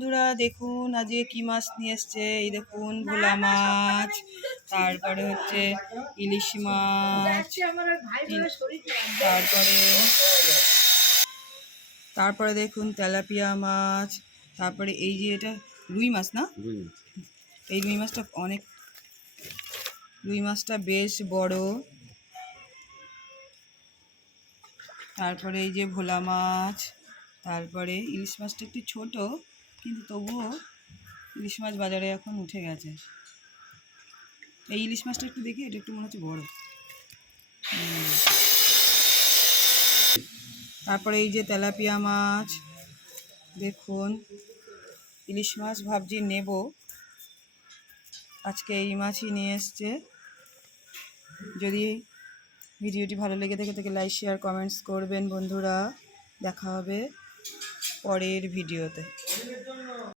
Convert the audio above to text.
বন্ধুরা দেখুন আজকে কি মাছ নিয়ে এসছে। এই দেখুন ভোলা মাছ, তারপরে হচ্ছে ইলিশ মাছ, তারপরে দেখুন তেলাপিয়া মাছ, তারপরে এই যে এটা রুই মাছ না, এই রুই মাছটা অনেক, রুই মাছটা বেশ বড়। তারপরে এই যে ভোলা মাছ, তারপরে ইলিশ মাছটা একটু ছোট, কিন্তু তবুও ইলিশ মাছ বাজারে এখন উঠে গেছে। এই ইলিশ মাছটা একটু দেখি, এটা একটু মনে হচ্ছে বড়। তারপরে এই যে তেলাপিয়া মাছ দেখুন, ইলিশ মাছ ভাবছি নেব, আজকে এই মাছই নিয়ে এসছে। যদি ভিডিওটি ভালো লেগে থাকে লাইক শেয়ার কমেন্টস করবেন বন্ধুরা। দেখা হবে পরের ভিডিওতে।